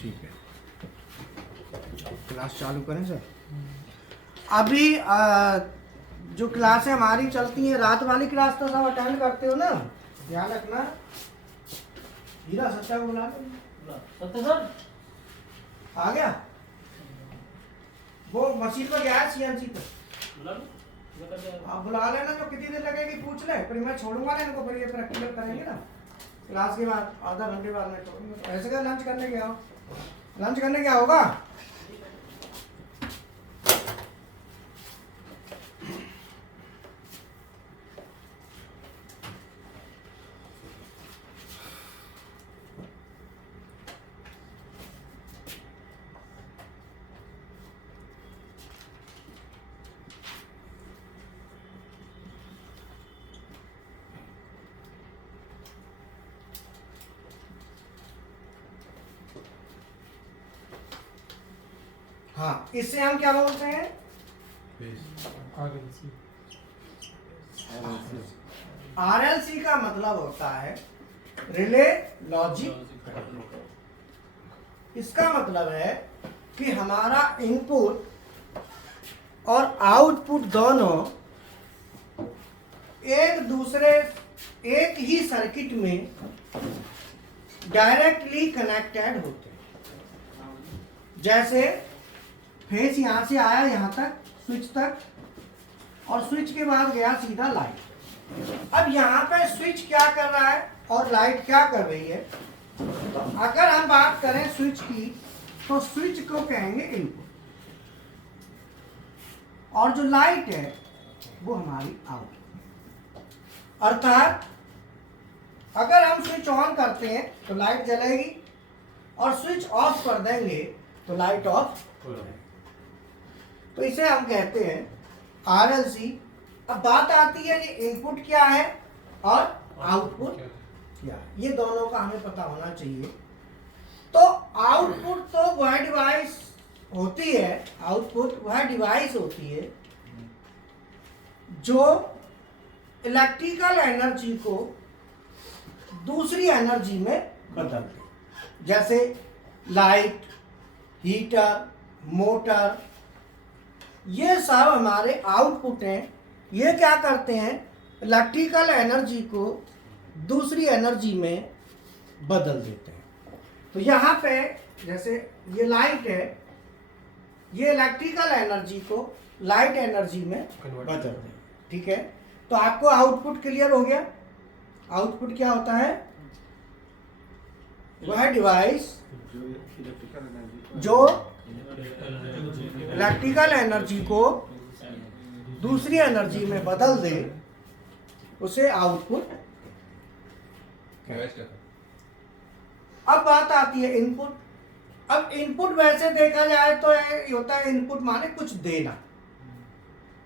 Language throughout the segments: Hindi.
ठीक है, क्लास चालू करें सर। अभी जो क्लासें हमारी चलती हैं, रात वाली क्लास तो सब अटेंड करते हो ना, ध्यान रखना। हीरा सत्या को बुला लो। सत्य सर आ गया, वो मशीन पर गया है सीएनसी पर। बुला लो, मैं कर दिया। आप बुला लेना, जो कितनी देर लगेगी पूछ ले, फिर मैं छोड़ूंगा ना इनको, फिर ये प्रैक्टिकल करेंगे ना क्लास के बाद, आधा घंटे बाद मैं छोड़ूंगा। ऐसे क्या लंच करने गया हो, लंच करने क्या होगा। हाँ, इससे हम क्या बोलते हैं, आरएलसी का मतलब होता है रिले लॉजिक। इसका मतलब है कि हमारा इनपुट और आउटपुट दोनों एक ही सर्किट में डायरेक्टली कनेक्टेड होते हैं। जैसे फेस यहां से आया यहां तक, स्विच तक, और स्विच के बाद गया सीधा लाइट। अब यहाँ पे स्विच क्या कर रहा है और लाइट क्या कर रही है। तो अगर हम बात करें स्विच की, तो स्विच को कहेंगे इनपुट, और जो लाइट है वो हमारी आउटपुट। अर्थात अगर हम स्विच ऑन करते हैं तो लाइट जलेगी, और स्विच ऑफ कर देंगे तो लाइट ऑफ हो जाएगी। तो इसे हम कहते हैं आरएलसी। अब बात आती है ये इनपुट क्या है और आउटपुट क्या है, ये दोनों का हमें पता होना चाहिए। तो आउटपुट तो वह डिवाइस होती है, आउटपुट वह डिवाइस होती है जो इलेक्ट्रिकल एनर्जी को दूसरी एनर्जी में बदलती है। जैसे लाइट, हीटर, मोटर, ये सब हमारे आउटपुट हैं। ये क्या करते हैं, इलेक्ट्रिकल एनर्जी को दूसरी एनर्जी में बदल देते हैं। तो यहाँ पे जैसे ये लाइट है, ये इलेक्ट्रिकल एनर्जी को लाइट एनर्जी में बदल देते हैं। ठीक है, तो आपको आउटपुट क्लियर हो गया। आउटपुट क्या होता है, वह डिवाइस जो इलेक्ट्रिकल एनर्जी को दूसरी एनर्जी में बदल दे, उसे आउटपुट। अब बात आती है इनपुट। अब इनपुट वैसे देखा जाए तो ये होता है, इनपुट माने कुछ देना,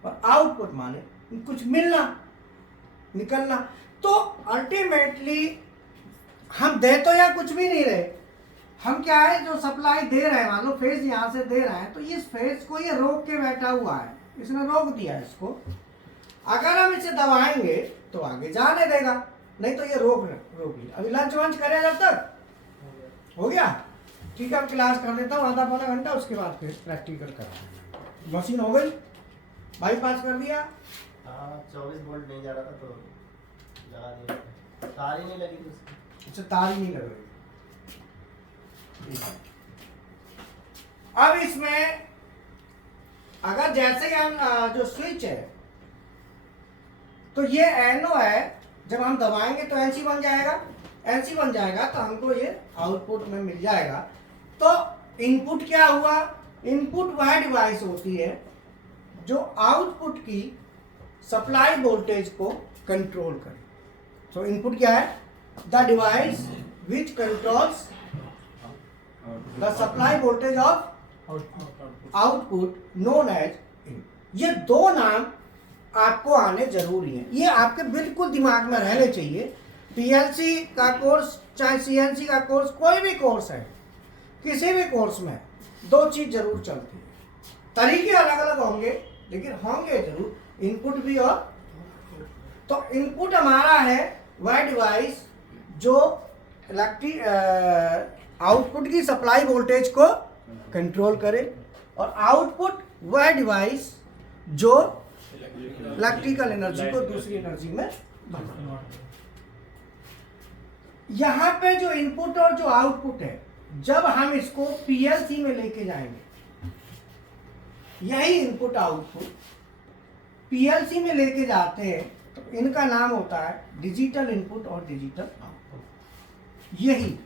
और आउटपुट माने कुछ मिलना, निकलना। तो अल्टीमेटली हम दे तो या कुछ भी नहीं रहे, हम क्या है जो सप्लाई दे रहे हैं, मान लो फेज यहाँ से दे रहे हैं, तो इस फेज को ये रोक के बैठा हुआ है, इसने रोक दिया इसको। अगर हम इसे दबाएंगे तो आगे जाने देगा, नहीं तो ये रोक लिया। अभी लंच वंच करें जब तक हो गया। ठीक है, अब क्लास कर लेता हूँ आधा पौना घंटा, उसके बाद फिर प्रैक्टिकल करा। मशीन हो गई, बाईपास कर दिया। हाँ, 24 वोल्ट नहीं जा रहा था तो लगा दिया, तार ही नहीं लगी थी उसकी। अच्छा, तार ही नहीं लगेगी। अब इसमें अगर जैसे ही हम जो स्विच है, तो ये एनओ है, जब हम दबाएंगे तो एनसी बन जाएगा। एनसी बन जाएगा तो हमको ये आउटपुट में मिल जाएगा। तो इनपुट क्या हुआ, इनपुट वह डिवाइस होती है जो आउटपुट की सप्लाई वोल्टेज को कंट्रोल करे। तो इनपुट क्या है, the device which controls the supply voltage of output known as in. ये दो नाम आपको आने जरूरी है, ये आपके बिल्कुल दिमाग में रहने चाहिए। पीएलसी का कोर्स चाहे सीएनसी का कोर्स, कोई भी कोर्स है, किसी भी कोर्स में दो चीज जरूर चलती है। तरीके अलग अलग होंगे लेकिन होंगे जरूर, इनपुट भी और। तो इनपुट हमारा है वह डिवाइस जो आउटपुट की सप्लाई वोल्टेज को कंट्रोल करे, और आउटपुट वह डिवाइस जो इलेक्ट्रिकल एनर्जी को दूसरी एनर्जी में बदले। यहां पे जो इनपुट और जो आउटपुट है, जब हम इसको पीएलसी में लेके जाएंगे, यही इनपुट आउटपुट पीएलसी में लेके जाते हैं, तो इनका नाम होता है डिजिटल इनपुट और डिजिटल आउटपुट। यही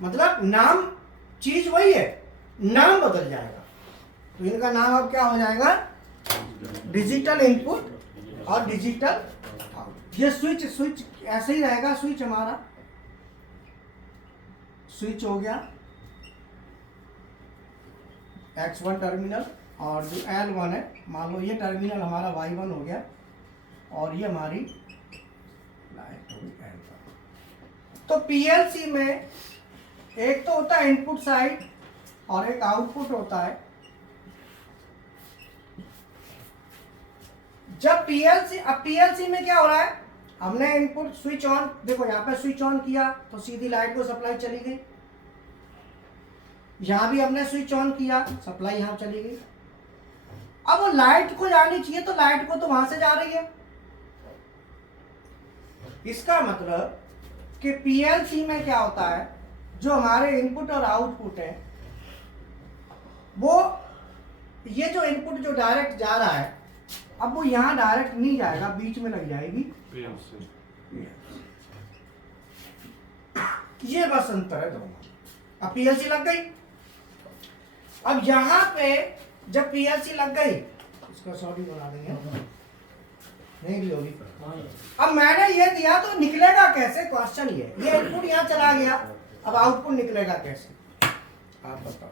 मतलब नाम चीज वही है, नाम बदल जाएगा। तो इनका नाम अब क्या हो जाएगा, डिजिटल इनपुट और डिजिटल आउटपुट। ये स्विच ऐसे ही रहेगा। स्विच हमारा स्विच हो गया X1 टर्मिनल, और जो L1 है, मान लो ये टर्मिनल हमारा Y1 हो गया, और ये हमारी लाइट होगी L1। तो पीएलसी में एक तो होता है इनपुट साइड और एक आउटपुट होता है। जब पीएलसी में क्या हो रहा है, हमने इनपुट स्विच ऑन, देखो यहाँ पे स्विच ऑन किया तो सीधी लाइट को सप्लाई चली गई। यहां भी हमने स्विच ऑन किया, सप्लाई यहां चली गई। अब वो लाइट को जानी चाहिए, तो लाइट को तो वहां से जा रही है। इसका मतलब कि पीएलसी में क्या होता है, जो हमारे इनपुट और आउटपुट है, वो ये जो इनपुट जो डायरेक्ट जा रहा है, अब वो यहां डायरेक्ट नहीं जाएगा, बीच में लग जाएगी। ये बस अंतर है दोनों। अब पीएलसी लग गई। अब यहां पे जब पीएलसी लग गई, इसको सॉरी बना देंगे, नहीं भी होगी। अब मैंने ये दिया तो निकलेगा कैसे, क्वेश्चन ये इनपुट यहां चला गया, अब आउटपुट निकलेगा कैसे, आप बताओ।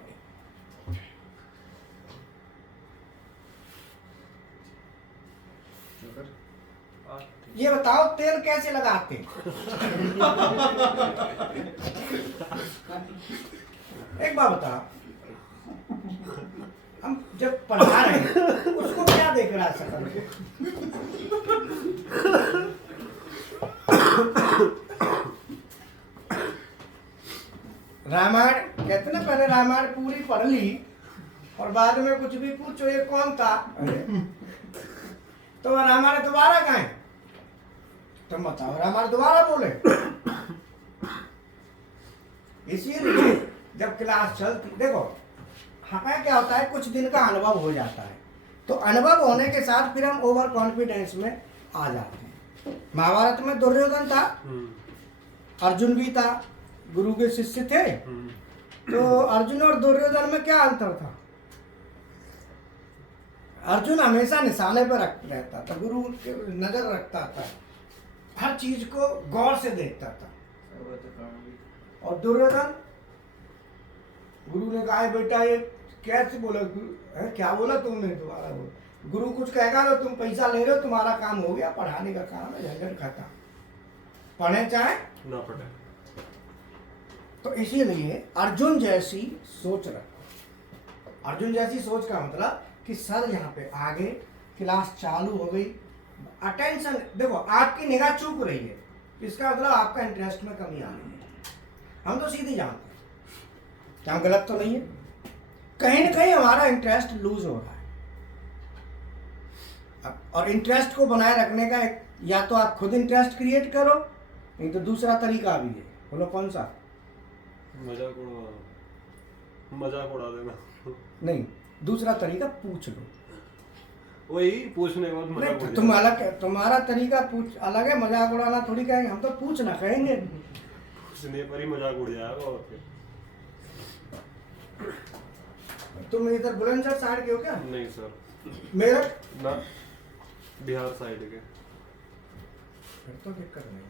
ये बताओ तेल कैसे लगाते हैं? एक बार बताओ, हम जब पढ़ा रहे हैं उसको क्या देख रहा है सकल को? रामायण कहते ना, पहले रामायण पूरी पढ़ ली और बाद में कुछ भी पूछो ये कौन था, तो रामायण दोबारा कहें, तुम बताओ रामायण दोबारा बोले। इसीलिए जब क्लास चलती, देखो हमें क्या होता है, कुछ दिन का अनुभव हो जाता है, तो अनुभव होने के साथ फिर हम ओवर कॉन्फिडेंस में आ जाते हैं। महाभारत में दुर्योधन था, अर्जुन भी था, गुरु के शिष्य थे। तो अर्जुन और दुर्योधन में क्या अंतर था? अर्जुन हमेशा निशाने पर रहता था, गुरु नजर रखता था, हर चीज को गौर से देखता था। और दुर्योधन, गुरु ने कहा बेटा ये कैसे बोला, क्या बोला तुमने, दोबारा बोला। गुरु कुछ कहेगा तो तुम पैसा ले रहे हो, तुम्हारा काम हो गया, पढ़ाने का काम है, झंझट खाता, पढ़े चाहे ना पढ़े। तो इसीलिए अर्जुन जैसी सोच रखो। अर्जुन जैसी सोच का मतलब कि सर यहाँ पे आगे, क्लास चालू हो गई, अटेंशन, देखो आपकी निगाह चूक रही है, इसका मतलब आपका इंटरेस्ट में कमी आ रही है। हम तो सीधे जानते हैं, क्या गलत तो नहीं है, कहीं ना कहीं हमारा इंटरेस्ट लूज हो रहा है। और इंटरेस्ट को बनाए रखने का एक, या तो आप खुद इंटरेस्ट क्रिएट करो, नहीं तो दूसरा तरीका भी है, बोलो कौन सा? मजाक उड़ा देना। नहीं, दूसरा तरीका पूछ लो। वही पूछने के बाद मजाक नहीं, तुम अलग, तुम्हारा तरीका पूछ अलग है, मजाक उड़ाना थोड़ी कहेंगे, हम तो पूछना कहेंगे। पूछने पर ही मजाक उड़ जाएगा। और फिर तुम इधर बुलंदशहर साइड के हो क्या? नहीं सर, मेरठ ना, बिहार साइड के। फिर तो दिक्कत नहीं है।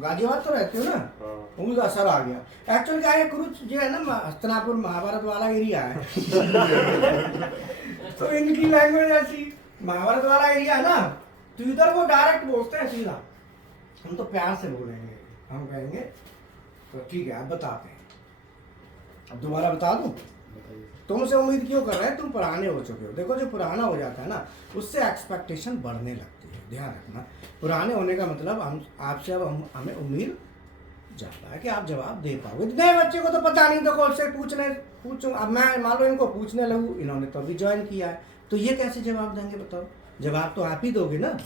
गाजियाबाद तो रहते हो ना? हाँ। उनका असर आ गया। एक्चुअली क्या है, कुरुच जो है ना, हस्तिनापुर महाभारत वाला एरिया है। तो इनकी लैंग्वेज ऐसी महाभारत वाला एरिया है ना, तो इधर वो डायरेक्ट बोलते हैं सीधा। हम तो प्यार से बोलेंगे, हम कहेंगे तो ठीक है, आप बताते हैं। अब दोबारा बता दूं? तुमसे उम्मीद क्यों कर रहे हैं, तुम पुराने हो चुके हो। देखो जो पुराना हो जाता है ना, उससे एक्सपेक्टेशन बढ़ने लगती है, ध्यान रखना। पुराने होने का मतलब हम आपसे अब हमें उम्मीद जाता है कि आप जवाब दे पाओगे। नए बच्चे को तो पता नहीं, तो कौन से पूछूं। अब मैं मान लो इनको पूछने लगूँ, इन्होंने तो अभी ज्वाइन किया है, तो ये कैसे जवाब देंगे बताओ? जवाब तो आप ही दोगे ना,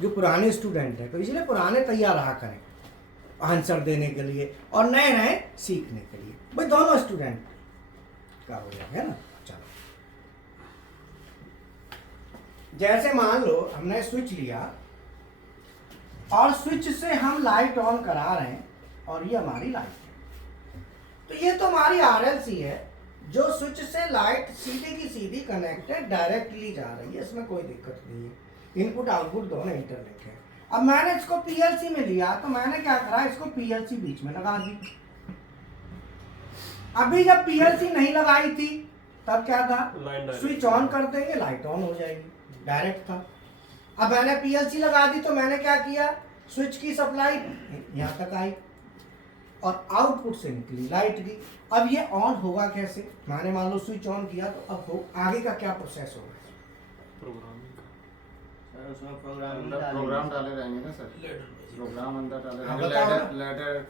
जो पुराने स्टूडेंट हैं। तो इसलिए पुराने तैयार रहा करें आंसर देने के लिए, और नए नए सीखने के लिए। भाई दोनों स्टूडेंट का हो जाएगा ना। चलो, जैसे मान लो हमने स्विच लिया और स्विच से हम लाइट ऑन करा रहे हैं, और ये हमारी लाइट है। तो ये तो हमारी आरएलसी है, जो स्विच से लाइट सीधी की सीधी कनेक्टेड डायरेक्टली जा रही है, इसमें कोई दिक्कत नहीं है। इनपुट आउटपुट दोनों इंटरलिंक है। अब मैंने इसको पीएलसी में लिया, तो मैंने क्या करा, इसको पीएलसी बीच में लगा दी। अभी जब पीएलसी नहीं लगाई थी तब क्या था, स्विच ऑन कर देंगे लाइट ऑन हो जाएगी, डायरेक्ट था। अब मैंने पीएलसी लगा दी, तो मैंने क्या किया, स्विच की सप्लाई यहाँ तक आई और आउटपुट से निकली लाइट की। अब ये ऑन होगा कैसे? मैंने मान लो स्विच ऑन किया, तो अब हो आगे का क्या प्रोसेस होगा? प्रोग्रामिंग का। सर उसमें प्रोग्राम प्रोग्राम डाले रहेंगे ना सर, प्रोग्राम अंदर डाले हाँ, रहेंगे, बताओ ना। लैडर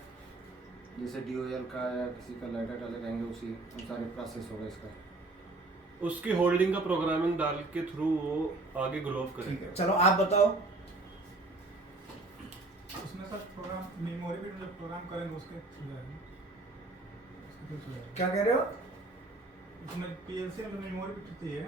जैसे डीओएल का या किसी का लैडर डाले रहेंगे, उसी सारे प्रोसेस होगा इसका। उसकी होल्डिंग का प्रोग्रामिंग डाल के थ्रू वो आगे ग्लोब ठीक करेगा। है, चलो आप बताओ। उसमें सर प्रोग्राम मेमोरी भी जब प्रोग्राम करेंगे उसके हो जाएगा, उसके फिक्स हो जाएगा। क्या कह रहे हो? उसमें पीएलसी में मेमोरी भी होती है,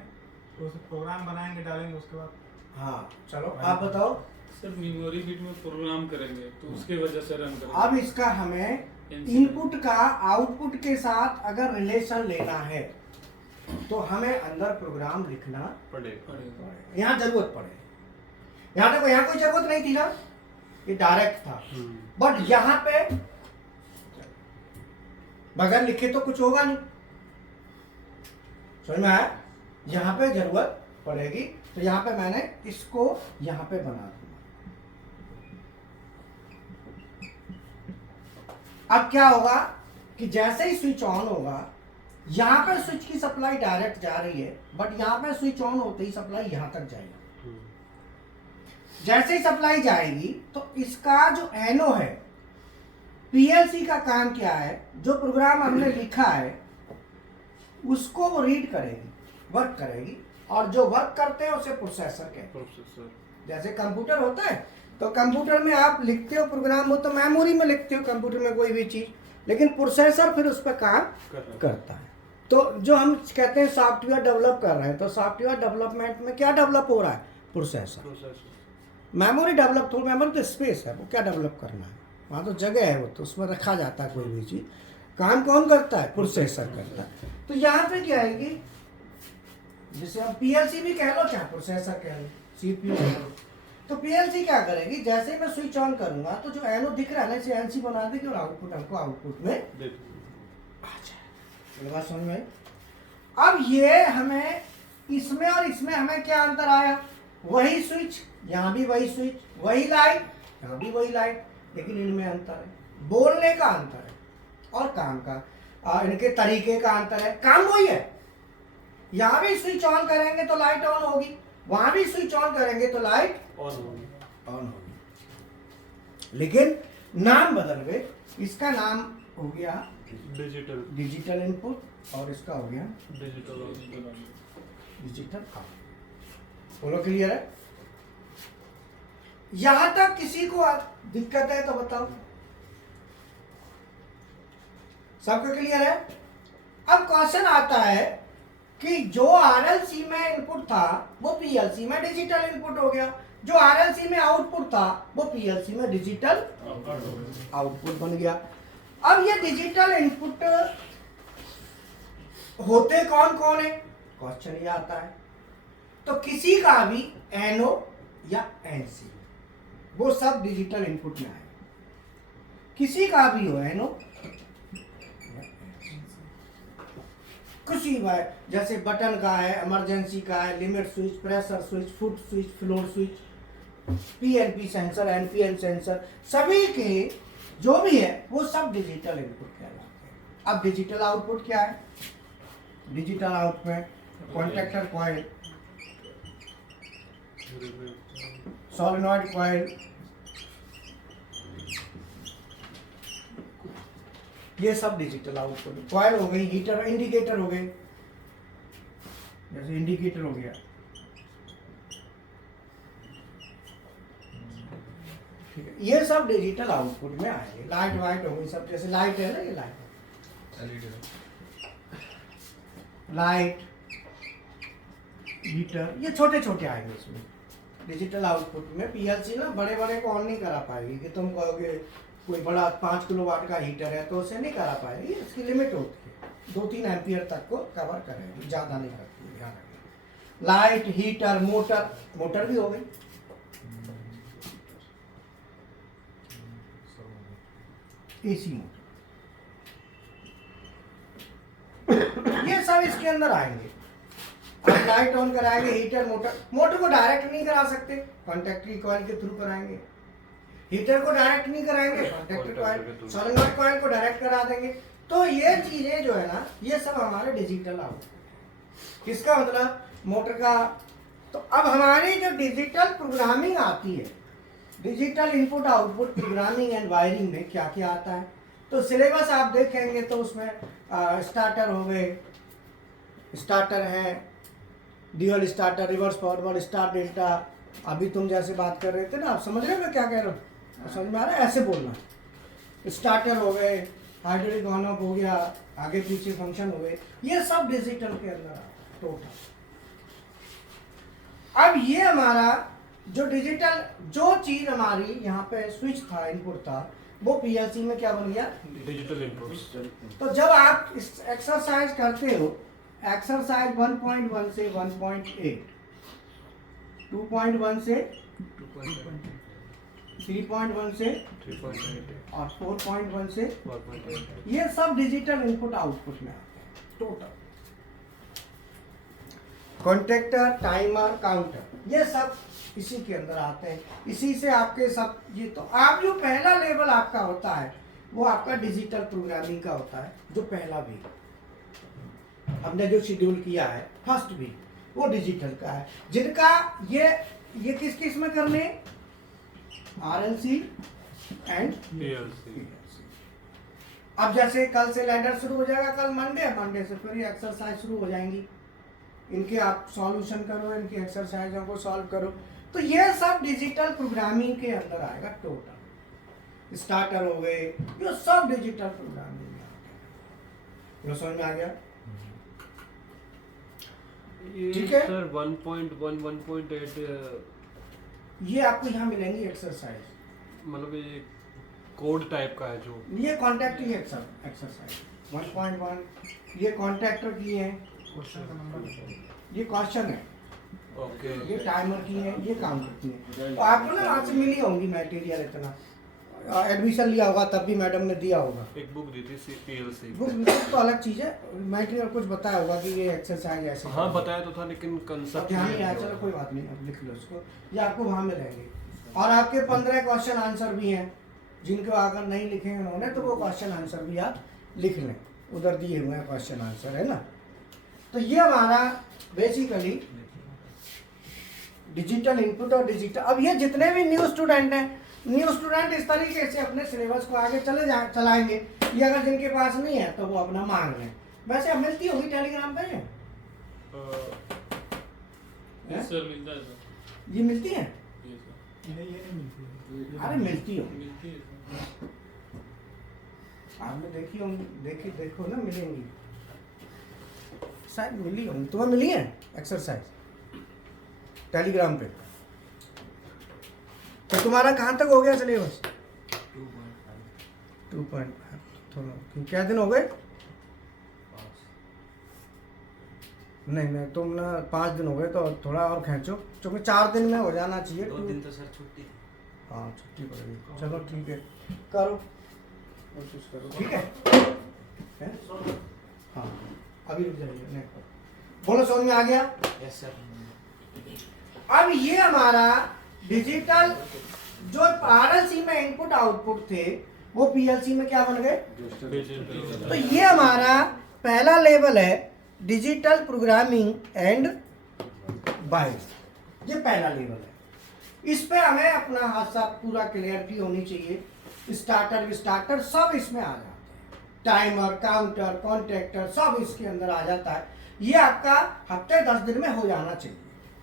तो उसे प्रोग्राम बनाएंगे डालेंगे उसके बाद। हाँ चलो आप बताओ। सर मेमोरी बिट में प्रोग्राम करेंगे तो उसके वजह से रन करेंगे। अब इसका हमें इनपुट का आउटपुट के साथ अगर रिलेशन लेना है, तो हमें अंदर प्रोग्राम लिखना पड़ेगा। पड़ेगा। यहाँ जरूरत पड़ेगी। यहाँ देखो, यहाँ कोई जरूरत नहीं थी ना, ये डायरेक्ट था। बट यहाँ पे बगैर लिखे तो कुछ होगा नहीं, समझ में आया? यहाँ पे जरूरत पड़ेगी, तो यहाँ पे मैंने इसको यहाँ पे बना दूंगा। अब क्या होगा कि जैसे ही स्विच ऑन होगा, यहाँ पे स्विच की सप्लाई डायरेक्ट जा रही है, बट यहाँ पे स्विच ऑन होते ही सप्लाई यहाँ तक जाएगी। जैसे ही सप्लाई जाएगी, तो इसका जो एनो है, पीएलसी का काम क्या है, जो प्रोग्राम हमने लिखा है उसको वो रीड करेगी, वर्क करेगी, और जो वर्क करते हैं उसे प्रोसेसर कहते हैं। प्रोसेसर। जैसे कंप्यूटर होता है, तो कंप्यूटर में आप लिखते हो प्रोग्राम, हो तो मेमोरी में लिखते हो कंप्यूटर में कोई भी चीज़, लेकिन प्रोसेसर फिर उस पर काम करता है। तो जो हम कहते हैं सॉफ्टवेयर डेवलप कर रहे हैं, तो सॉफ्टवेयर डेवलपमेंट में क्या डेवलप हो रहा है? प्रोसेसर। मेमोरी डेवलप, तो मेमोरी तो स्पेस है, वो क्या डेवलप करना है, वहाँ तो जगह है, वो तो उसमें रखा जाता है कोई भी चीज़। काम कौन करता है? प्रोसेसर करता है। तो यहाँ पे क्या आएगी, जिसे हम पीएलसी भी कह लो, चाहे प्रोसेसर कह लो, सीपीयू कह लो। तो पीएलसी क्या करेगी, जैसे ही मैं स्विच ऑन करूंगा, तो जो एनो दिख रहा है ना, इसे एनसी बना देगी, और आउटपुट हमको आउटपुट में आ जाए। बात समझ में? अब ये हमें इसमें और इसमें हमें क्या अंतर आया? वही स्विच, यहाँ भी वही स्विच, वही लाइट, यहाँ भी वही लाइट, लेकिन इनमें अंतर है, बोलने का अंतर है और काम का, इनके तरीके का अंतर है। काम वही है, यहाँ भी स्विच ऑन करेंगे तो लाइट ऑन होगी, वहां भी स्विच ऑन करेंगे तो लाइट ऑन होगी। लेकिन नाम बदल गए। इसका नाम हो गया डिजिटल इनपुट, और इसका हो गया डिजिटल आउटपुट। बोलो क्लियर है? यहां तक किसी को दिक्कत है तो बताओ। सबको क्लियर है? अब क्वेश्चन आता है कि जो आरएलसी में इनपुट था वो पीएलसी में डिजिटल इनपुट हो गया, जो आरएलसी में आउटपुट था वो पीएलसी में डिजिटल आउटपुट बन गया। अब ये डिजिटल इनपुट होते कौन कौन है, क्वेश्चन ये आता है। तो किसी का भी एनओ या एनसी, वो सब डिजिटल इनपुट में आएगा। किसी का भी हो एनओ, किसी है, जैसे बटन का है, इमरजेंसी का है, limit switch, pressure switch, foot switch, floor switch, PNP sensor, NPN sensor, सभी के जो भी है वो सब डिजिटल इनपुट कहलाते हैं। अब डिजिटल आउटपुट क्या है? डिजिटल आउटपुट में कॉन्टैक्टर कॉइल, सॉलिनॉइड कॉइल, ये सब डिजिटल आउटपुट। कॉइल हो गई, हीटर, इंडिकेटर हो गए, जैसे इंडिकेटर हो गया, ठीक है, ये सब डिजिटल आउटपुट में आएंगे। लाइट वाइट हो गई सब, जैसे लाइट है ना, ये लाइट, हीटर, ये छोटे छोटे आएंगे इसमें डिजिटल आउटपुट में। पीएलसी ना बड़े बड़े को ऑन नहीं करा पाएगी कि तुम कहोगे कोई बड़ा 5 किलोवाट का हीटर है तो उसे नहीं करा पाएगी, इसकी लिमिट होती है, 2-3 एम्पियर तक को कवर करेगी, ज़्यादा नहीं करती है, ध्यान रखिए। लाइट, हीटर, मोटर, मोटर भी हो गई, एसी मोटर, ये सब इसके अंदर आएंगे। आप लाइट ऑन कराएंगे, हीटर, मोटर को डायरेक्ट नहीं करा सकते, कॉन्टैक्टरी कॉइल के थ्रू कराएंगे। हीटर को डायरेक्ट नहीं कराएंगे, कॉन्टैक्टरी कॉइल, सोलेनॉइड कॉइल को डायरेक्ट करा देंगे। तो ये चीजें जो है ना, ये सब हमारे डिजिटल आउटपुट। किसका मतलब? मोटर का। तो अब हमारी जो डिजिटल प्रोग्रामिंग आती है, digital input output programming and wiring में क्या क्या आता है, तो सिलेबस आप देखेंगे तो उसमें स्टार्टर हो गए, स्टार्टर है, dual starter, reverse forward, star delta. अभी तुम जैसे बात कर रहे थे ना, आप समझ रहे हो मैं क्या कह रहा हूँ? समझ में आ रहा है? ऐसे बोलना। स्टार्टर हो गए, हाइड्रोलिक ऑन ऑफ हो गया, आगे पीछे फंक्शन हो गए, ये सब डिजिटल के अंदर टोटल। अब ये हमारा जो डिजिटल जो चीज हमारी यहाँ पे स्विच था, इनपुट था, वो पीएलसी में क्या बन गया? Digital input. तो जब आप इस एक्सरसाइज करते हो, एक्सरसाइज 1.1 से 1.8, 2.1 से 3.1 से 3.8 और 4.1 से, 4.8। ये सब डिजिटल इनपुट आउटपुट में आते हैं टोटल। कॉन्टेक्टर, टाइमर, काउंटर, ये सब इसी के अंदर आते हैं। इसी से आपके सब ये, तो आप जो पहला लेवल आपका होता है वो आपका डिजिटल प्रोग्रामिंग का होता है। जो पहला भी हमने जो शेड्यूल किया है, फर्स्ट भी, वो डिजिटल का है। जिनका ये किस किस में करने, आरएलसी एंड पीएलसी। अब जैसे कल से लैडर शुरू हो जाएगा, कल मंडे से फिर ये एक्सरसाइज शुरू हो जाएंगी, इनके आप सॉल्यूशन करो, इनकी एक्सरसाइजों को सॉल्व करो। तो ये सब डिजिटल प्रोग्रामिंग के अंदर आएगा टोटल। स्टार्टर हो गए, ये सब डिजिटल प्रोग्रामिंग में आ गया। समझ में आ गया? ठीक है सर 1.1 1.8 ये आपको यहाँ मिलेंगी एक्सरसाइज, मतलब ये कोड टाइप का है जो, ये कॉन्टैक्ट ही एक्सरसाइज 1.1, ये कॉन्टैक्टर की है, क्वेश्चन का नंबर, ये क्वेश्चन है, ओके। ये टाइमर की है, ये काउंटर की है। तो आपको ना वहाँ से मिली होंगी मटेरियल, इतना एडमिशन लिया होगा तब भी मैडम ने दिया होगा। एक बुक दी थी पीएलसी। बुक तो अलग चीज़ है, मटेरियल कुछ बताया होगा कि ये एक्सरसाइज ऐसे। हाँ बताया तो था, लेकिन अब कंसेप्ट ध्यान नहीं आया, चलो कोई बात नहीं, अब लिख लो इसको, ये आपको वहाँ मिलेंगे। और आपके 15 क्वेश्चन आंसर भी हैं, जिनको अगर नहीं लिखे उन्होंने तो वो क्वेश्चन आंसर भी आप लिख लें, उधर दिए हुए हैं क्वेश्चन आंसर, है ना। तो ये हमारा बेसिकली डिजिटल इनपुट और डिजिटल। अब ये जितने भी न्यू स्टूडेंट हैं, न्यू स्टूडेंट इस तरीके से अपने सिलेबस को आगे चलाएंगे। ये अगर जिनके पास नहीं है तो वो अपना मांग लें। वैसे अब मिलती होगी टेलीग्राम पे यस सर, मिलता है सर। ये मिलती है? यस सर, नहीं ये नहीं मिलती है। अरे मिलती होगी, मिलती है सर। आपने देखी होंगी, देखो ना, मिलेंगी शायद, मिली होंगी। तुम्हें मिली है एक्सरसाइज टेलीग्राम पे? तो तुम्हारा कहाँ तक हो गया सिलेबस? 2.5। थोड़ा क्या दिन हो गए? नहीं तुम ना 5 दिन हो गए, तो थोड़ा और खींचो, क्योंकि 4 दिन में हो जाना चाहिए। 2 दिन तो सर छुट्टी। हाँ छुट्टी पड़ेगी, चलो ठीक है, करो कोशिश करो, ठीक है? हाँ अभी रुक जाइए, नहीं बोलो, समझ में आ गया? Yes sir. अब ये हमारा डिजिटल जो आरएलसी में इनपुट आउटपुट थे, वो पीएलसी में क्या बन गए? तो ये हमारा पहला लेवल है, डिजिटल प्रोग्रामिंग एंड बाइट। ये पहला लेवल है, इस पे हमें अपना हाथ साथ पूरा क्लियरिटी होनी चाहिए। स्टार्टर सब इसमें आ जाते हैं, टाइमर, काउंटर, कॉन्ट्रैक्टर सब इसके अंदर आ जाता है। ये आपका हफ्ते 10 दिन में हो जाना चाहिए।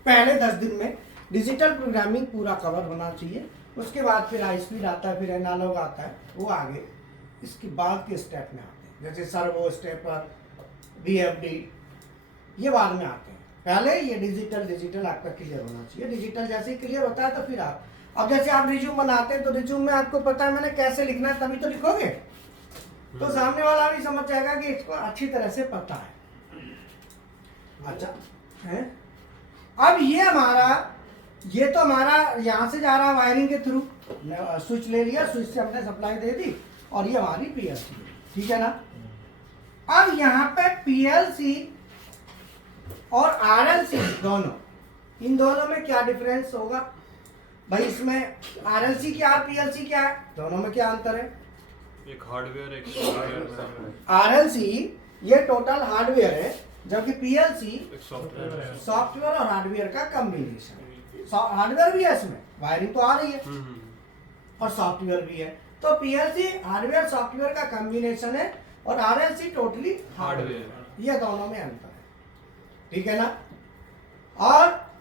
पहले 10 दिन में डिजिटल प्रोग्रामिंग पूरा कवर होना चाहिए। उसके बाद फिर हाई स्पीड आता है, फिर एनालॉग आता है, वो आगे इसके बाद के स्टेप में आते हैं, जैसे सर्वो, स्टेपर, VFD, ये बाद में आते हैं। पहले ये डिजिटल आपका क्लियर होना चाहिए। डिजिटल जैसे ही क्लियर होता है तो फिर आप, अब जैसे आप रिज्यूम बनाते हैं तो रिज्यूम में आपको पता है मैंने कैसे लिखना है, तभी तो लिखोगे, तो सामने वाला भी समझ जाएगा कि इसको अच्छी तरह से पता है। अच्छा है, अब ये तो हमारा यहाँ से जा रहा है वायरिंग के थ्रू, स्विच ले लिया, स्विच से हमने सप्लाई दे दी और ये हमारी PLC, ठीक है ना। अब यहाँ पे PLC और RLC दोनों, इन दोनों में क्या डिफरेंस होगा भाई? इसमें RLC क्या है, PLC क्या है, दोनों में क्या अंतर है? एक हार्डवेयर, एक सॉफ्टवेयर। RLC ये टोटल हार्डवेयर है, जबकि PLC एक सॉफ्टवेयर है। सॉफ्टवेयर और हार्डवेयर का कॉम्बिनेशन है। हार्डवेयर भी है इसमें, वायरिंग तो आ रही है, और सॉफ्टवेयर भी है। तो PLC हार्डवेयर सॉफ्टवेयर का कॉम्बिनेशन है और RLC टोटली हार्डवेयर। ये दोनों में अंतर है, ठीक है ना। और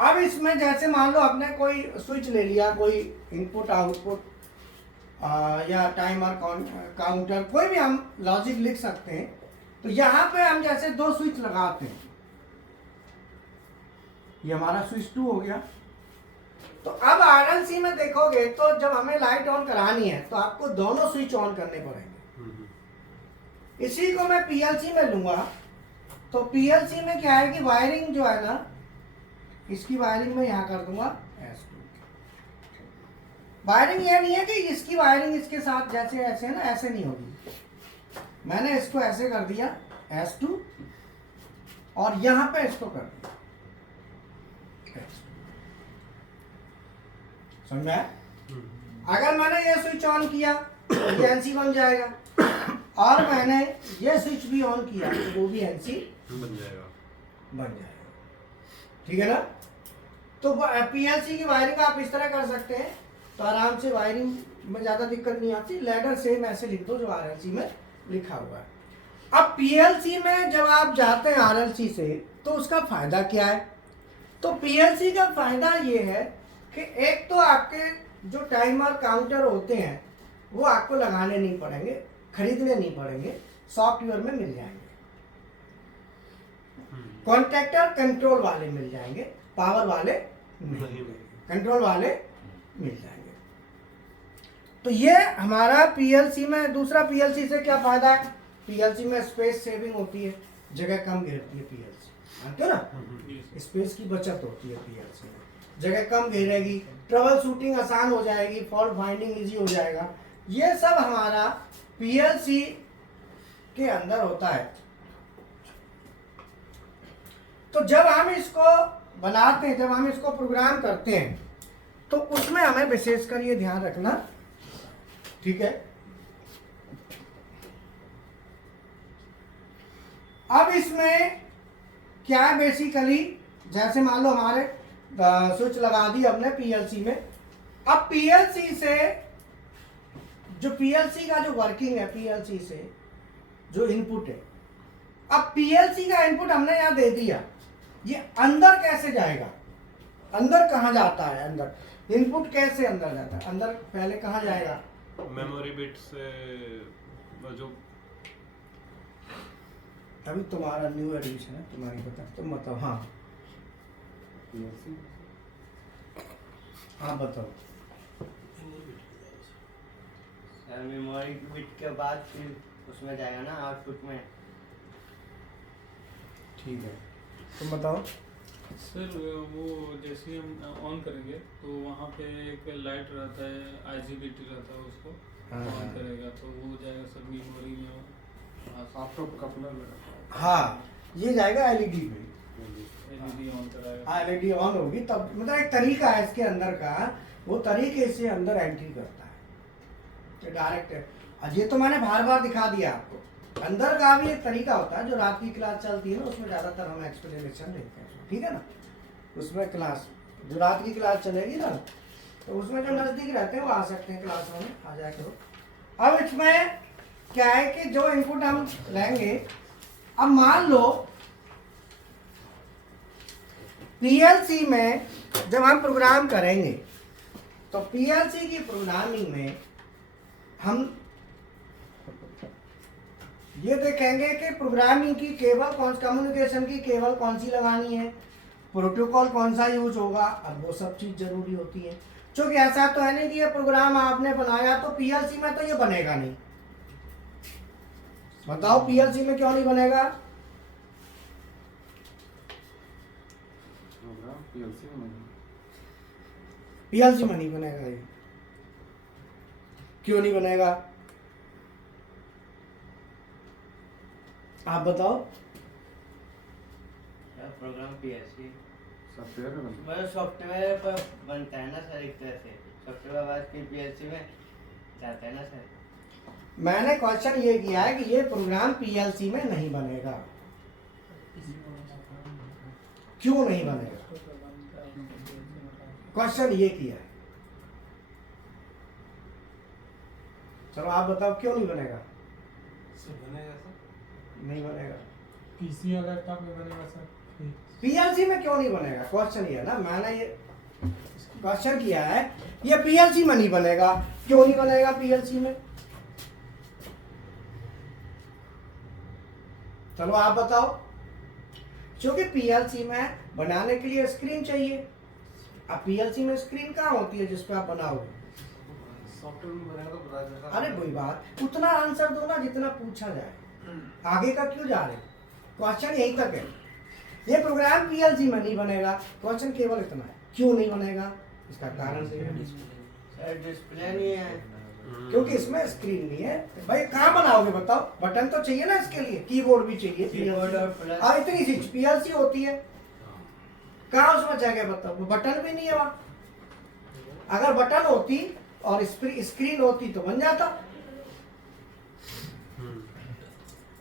अब इसमें जैसे मान लो आपने कोई स्विच ले लिया, कोई इनपुट आउटपुट या टाइमर, काउंटर, कोई भी हम लॉजिक लिख सकते हैं। तो यहाँ पे हम जैसे 2 स्विच लगाते हैं, ये हमारा स्विच 2 हो गया। तो अब RLC में देखोगे तो जब हमें लाइट ऑन करानी है तो आपको दोनों स्विच ऑन करने पड़ेंगे। इसी को मैं PLC में लूंगा तो PLC में क्या है कि वायरिंग जो है ना, इसकी वायरिंग में यहाँ कर दूंगा S2। वायरिंग ये नहीं है कि इसकी वायरिंग इसके साथ जैसे ऐसे है ना, ऐसे नहीं होगी। मैंने इसको ऐसे कर दिया S2 और यहाँ पे इसको कर दिया S2। समझा? अगर मैंने ये स्विच ऑन किया तो ये NC बन जाएगा, और मैंने ये स्विच भी ऑन किया तो वो भी NC बन जाएगा। ठीक है ना। तो PLC की वायरिंग आप इस तरह कर सकते हैं, तो आराम से वायरिंग में ज़्यादा दिक्कत नहीं आती। लैडर सेम ऐसे लिख दो जो RLC में लिखा हुआ है। अब PLC में जब आप जाते हैं RLC से तो उसका फ़ायदा क्या है? तो PLC का फ़ायदा ये है कि एक तो आपके जो टाइमर, काउंटर होते हैं वो आपको लगाने नहीं पड़ेंगे, खरीदने नहीं पड़ेंगे, सॉफ्टवेयर में मिल जाएंगे। कॉन्ट्रैक्टर कंट्रोल वाले मिल जाएंगे, पावर वाले नहीं, कंट्रोल वाले मिल जाएंगे। तो ये हमारा PLC में, दूसरा PLC से क्या फायदा है? PLC में स्पेस सेविंग होती है, जगह कम घेरती है PLC, जानते हो ना, स्पेस की बचत होती है PLC में, जगह कम घेरेगी, ट्रबल शूटिंग आसान हो जाएगी, फॉल्ट फाइंडिंग इजी हो जाएगा। ये सब हमारा PLC के अंदर होता है। तो जब हम इसको बनाते हैं, जब हम इसको प्रोग्राम करते हैं तो उसमें हमें विशेषकर ये ध्यान रखना, ठीक है। अब इसमें क्या है बेसिकली, जैसे मान लो हमारे स्विच लगा दी हमने PLC में। अब PLC से जो PLC का जो वर्किंग है, PLC से जो इनपुट है, अब PLC का इनपुट हमने यहाँ दे दिया, ये अंदर कैसे जाएगा? अंदर कहाँ जाता है? अंदर इनपुट कैसे अंदर जाता है? अंदर पहले कहाँ जाएगा? मेमोरी बिट से जो अभी तुम्हारा न्यू एडिशन है, तुम्हारी बता, तुम बताओ। हाँ हाँ बताओ। मेमोरी बिट के बाद फिर उसमें जाएगा ना आउटपुट में। ठीक है, तुम बताओ। सर वो जैसे ही हम ऑन करेंगे तो वहाँ पे एक लाइट रहता है, IGBT रहता है, उसको हाँ, ऑन हाँ। करेगा तो वो जाएगा सर मेमोरी में। लैपटॉप कपलर लगा। हाँ, ये जाएगा LED में। LED ऑन कराएगा। हाँ, LED ऑन होगी तब, मतलब एक तरीका है इसके अंदर का, वो तरीके से अंदर एंट्री करता है डायरेक्ट है। और ये तो मैंने बार बार दिखा दिया आपको। अंदर का भी एक तरीका होता है, जो रात की क्लास चलती है ना, उसमें ज़्यादातर हम एक्सप्लेनेशन देते हैं, ठीक है ना। उसमें क्लास जो रात की क्लास चलेगी ना, तो उसमें जो नज़दीक रहते हैं वो आ सकते हैं, क्लास में आ जाया करो। अब इसमें क्या है कि जो इनपुट हम लेंगे, अब मान लो पीएलसी में जब हम प्रोग्राम करेंगे तो पीएलसी की प्रोग्रामिंग में हम ये देखेंगे कि प्रोग्रामिंग की केबल कौन, कम्युनिकेशन की केबल कौन सी लगानी है, प्रोटोकॉल कौन सा यूज होगा। अब वो सब चीज़ जरूरी होती है, क्योंकि ऐसा तो है नहीं कि ये प्रोग्राम आपने बनाया तो पीएलसी में तो ये बनेगा नहीं। बताओ पीएलसी में क्यों नहीं बनेगा? प्रोग्राम पीएलसी में नहीं। पीएलसी में नहीं बनेगा ये, क्यों नहीं बनेगा आप बताओ? प्रोग्राम पीएलसी सॉफ्टवेयर में नहीं। मतलब सॉफ्टवेयर पर बनता है ना सर, एक तरह से सॉफ्टवेयर आवाज की पीएलसी में जाता है ना सर। मैंने क्वेश्चन ये किया है कि ये प्रोग्राम पीएलसी में नहीं बनेगा, क्यों नहीं बनेगा, क्वेश्चन ये किया है। चलो आप बताओ क्यों नहीं बनेगा? बनेगा सर, नहीं बनेगा। पीसी और लैपटॉप में बनेगा सर। पीएलसी में क्यों नहीं बनेगा, क्वेश्चन ये है ना, मैंने ये क्वेश्चन किया है, ये पीएलसी में नहीं बनेगा, क्यों नहीं बनेगा पीएलसी में? चलो आप बताओ। क्योंकि पीएलसी में बनाने के लिए स्क्रीन चाहिए। अब पीएलसी में स्क्रीन कहाँ होती है जिस पे आप बनाओगे? सॉफ्टवेयर में बनेगा तो बता देगा। अरे कोई बात, उतना आंसर दो ना जितना पूछा जाए, आगे का क्यों जा रहे? क्वेश्चन यहीं तक है। ये प्रोग्राम पीएलसी में नहीं बनेगा, क्वेश्चन केवल इतना है, क्यों नहीं बनेगा? इसका कारण से है सर डिस्प्ले नहीं है, क्योंकि इसमें स्क्रीन नहीं है। भाई कहाँ बनाओगे बताओ? बटन तो चाहिए ना इसके लिए, कीबोर्ड भी चाहिए। कीबोर्ड और प्लस। अब इतनी सी पीएलसी होती है, कहाँ उसमें जगह बताओ? वो बटन भी नहीं है वहाँ। अगर बटन होती और स्क्रीन होती तो बन जाता।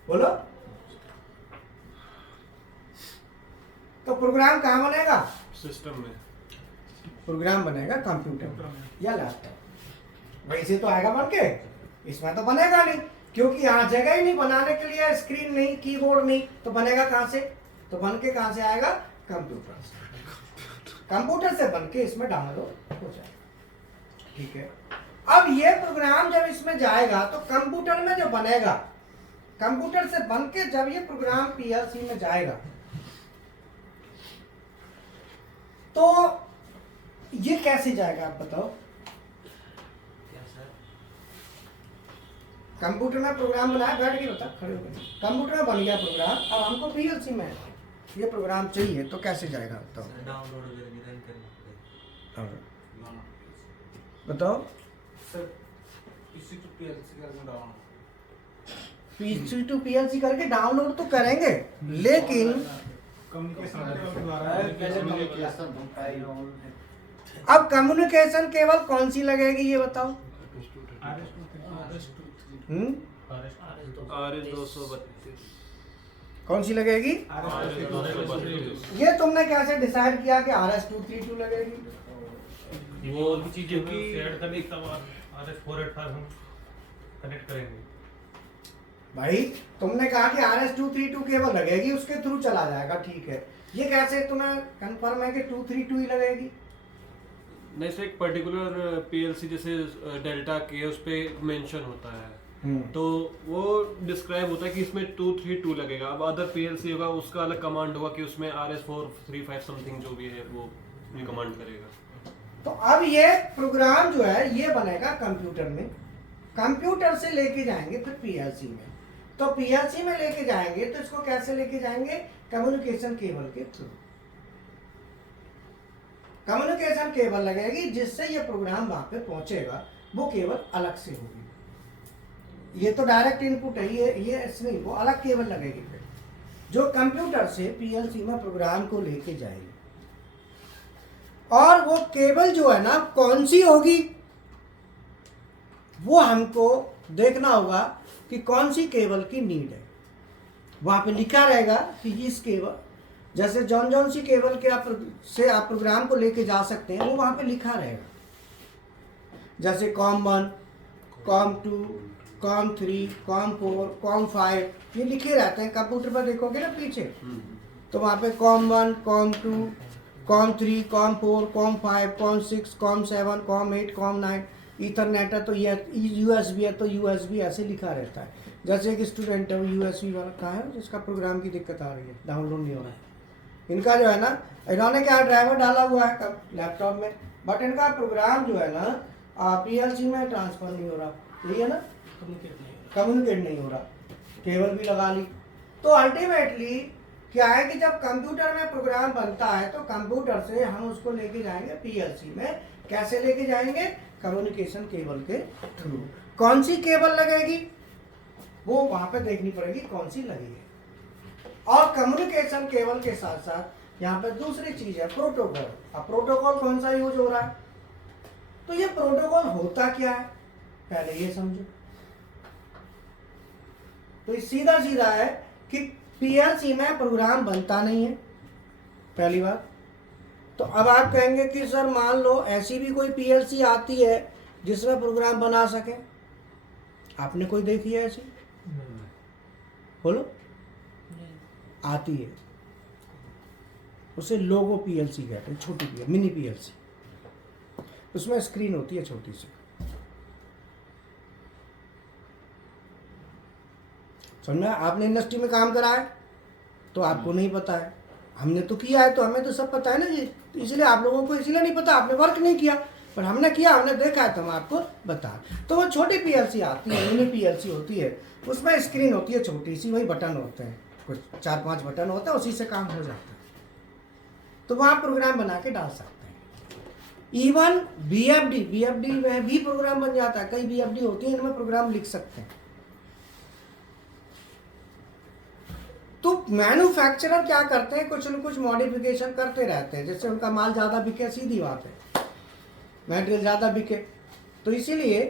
बोलो, तो प्रोग्राम कहाँ बनेगा? सिस्टम में। प्रोग्राम बनेगा कंप्यूटर या लैपटॉप। वैसे तो आएगा बन के, इसमें तो बनेगा नहीं, क्योंकि यहाँ जगह ही नहीं बनाने के लिए, स्क्रीन नहीं, कीबोर्ड नहीं, तो बनेगा कहाँ से? तो बन के कहाँ से आएगा? कंप्यूटर से। कंप्यूटर से बन के इसमें डाउनलोड हो जाएगा। ठीक है, अब ये प्रोग्राम जब इसमें जाएगा तो कंप्यूटर में जो बनेगा, कंप्यूटर से बन के जब ये प्रोग्राम पीएलसी में जाएगा तो ये कैसे जाएगा आप बताओ? कंप्यूटर में प्रोग्राम बनाया, बैठ के बता, खड़े होकर। कंप्यूटर में बन गया प्रोग्राम, अब हमको पीएलसी में ये प्रोग्राम चाहिए तो कैसे जाएगा बताओ? डाउनलोड करके रन करना पड़ेगा। बताओ। सर पीसी टू पीएलसी करके डाउनलोड, पीसी टू पीएलसी करके डाउनलोड तो करेंगे, लेकिन कम्युनिकेशन के द्वारा अब कम्युनिकेशन केवल कौन सी लगेगी ये बताओ? RS-232 कौन सी लगेगी? ये तुमने कैसे डिसाइड किया कि RS-232 लगेगी? वो चीजें ऐड करने के बाद RS-485 हम कनेक्ट करेंगे। भाई तुमने कहा कि RS-232 केवल लगेगी, उसके थ्रू चला जाएगा, ठीक है। ये कैसे तुम्हें कंफर्म है कि 232 ही लगेगी? नहीं सर, एक पर्टिकुलर पीएलसी जैसे डेल्टा के उस पे मेंशन होता है, तो वो डिस्क्राइब होता है कि इसमें 232 लगेगा। अब अदर पीएलसी होगा, उसका अलग कमांड होगा कि उसमें RS-435 समथिंग जो भी है वो कमांड करेगा। तो अब ये प्रोग्राम जो है ये बनेगा कंप्यूटर में, कंप्यूटर से लेके जाएंगे फिर पीएलसी में। तो पीएलसी में लेके जाएंगे तो इसको कैसे लेके जाएंगे? कम्युनिकेशन केबल के थ्रू। कम्युनिकेशन केबल लगेगी जिससे ये प्रोग्राम वहां पे पहुंचेगा, वो केबल अलग से होगी। ये तो डायरेक्ट इनपुट है, ये नहीं, वो अलग केबल लगेगी फिर जो कंप्यूटर से पीएलसी में प्रोग्राम को लेके जाएगी। और वो केबल जो है ना कौन सी होगी, वो हमको देखना होगा कि कौन सी केबल की नीड है। वहाँ पे लिखा रहेगा कि इस केबल, जैसे जौन सी केबल के आप प्रोग्राम को लेके जा सकते हैं, वो वहाँ पे लिखा रहेगा। जैसे COM1, COM2, COM3, COM4, COM5 ये लिखे रहते हैं। कंप्यूटर पर देखोगे ना पीछे, तो वहाँ पे COM1, COM2, COM3, COM4, COM5, COM6, COM7, COM8, COM9, Ethernet है तो ये USB है तो USB ऐसे लिखा रहता है। जैसे एक स्टूडेंट है वो USB वाला कहाँ है जिसका प्रोग्राम की दिक्कत आ रही है, डाउनलोड नहीं हो रहा है। इनका जो है ना, इन्होंने क्या ड्राइवर डाला हुआ है लैपटॉप में, बट इनका प्रोग्राम जो है ना PLC में ट्रांसफर नहीं हो रहा। यही है ना, कम्युनिकेट नहीं हो रहा, केबल भी लगा ली। तो अल्टीमेटली क्या है कि जब कंप्यूटर में प्रोग्राम बनता है तो कंप्यूटर से हम उसको लेके जाएंगे PLC में। कैसे लेके जाएंगे? कम्युनिकेशन केबल के थ्रू। कौन सी केबल लगेगी वो वहां पे देखनी पड़ेगी कौन सी लगेगी। और कम्युनिकेशन केबल के साथ साथ यहाँ पे दूसरी चीज है प्रोटोकॉल। अब प्रोटोकॉल कौन सा यूज हो रहा है? तो ये प्रोटोकॉल होता क्या है पहले ये समझो। तो सीधा सीधा है कि PLC में प्रोग्राम बनता नहीं है, पहली बात। तो अब आप कहेंगे कि सर मान लो ऐसी भी कोई PLC आती है जिसमें प्रोग्राम बना सके, आपने कोई देखी है ऐसी? बोलो। आती है, उसे लोगो PLC कहते हैं, छोटी PLC, मिनी PLC। उसमें स्क्रीन होती है छोटी सी। समझ में? आपने इंडस्ट्री में काम करा है तो आपको नहीं पता है, हमने तो किया है तो हमें तो सब पता है ना जी। तो इसलिए आप लोगों को इसलिए नहीं पता, आपने वर्क नहीं किया, पर हमने किया, हमने देखा है तो हम आपको बता। तो वो छोटी PLC आती है, मिनी PLC होती है, उसमें स्क्रीन होती है छोटी सी, वही बटन होते हैं, कुछ 4-5 बटन होते हैं, उसी से काम हो जाता है। तो वहाँ प्रोग्राम बना के डाल सकते हैं। इवन BFD में भी प्रोग्राम बन जाता है। कई BFD होती है, इनमें प्रोग्राम लिख सकते हैं। तो मैन्युफैक्चरर क्या करते हैं, कुछ न कुछ मॉडिफिकेशन करते रहते हैं, जिससे उनका माल ज़्यादा बिके। सीधी बात है, मटेरियल ज़्यादा बिके। तो इसीलिए